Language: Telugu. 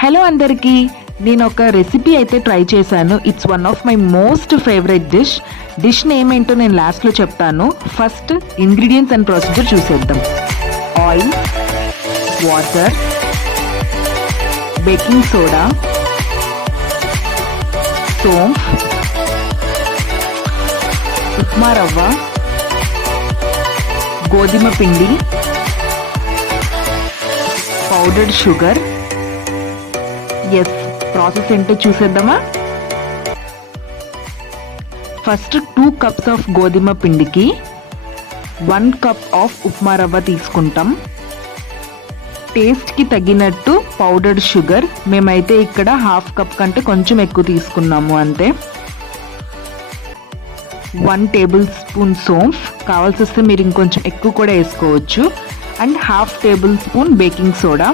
హలో అందరికీ, నేను ఒక రెసిపీ అయితే ట్రై చేశాను. It's one of my most favourite dish name ఏంటో నేను లాస్ట్లో చెప్తాను. ఫస్ట్ ఇంగ్రీడియంట్స్ అండ్ ప్రొసీజర్ చూసేద్దాం. Oil, water, baking soda, saunf, upma రవ్వ, గోధుమ పిండి, పౌడర్డ్ షుగర్. ఎస్, ప్రాసెస్ ఏంటో చూసేద్దామా. ఫస్ట్ 2 కప్స్ ఆఫ్ గోధుమ పిండికి 1 కప్ ఆఫ్ ఉప్మా రవ్వ తీసుకుంటాం. టేస్ట్కి తగినట్టు పౌడర్డ్ షుగర్, మేమైతే ఇక్కడ 1/2 కప్ కంటే కొంచెం ఎక్కువ తీసుకున్నాము అంతే. 1 టేబుల్ స్పూన్ సోంఫ్, కావాల్సి వస్తే మీరు ఇంకొంచెం ఎక్కువ కూడా వేసుకోవచ్చు. And 1/2 table spoon baking soda.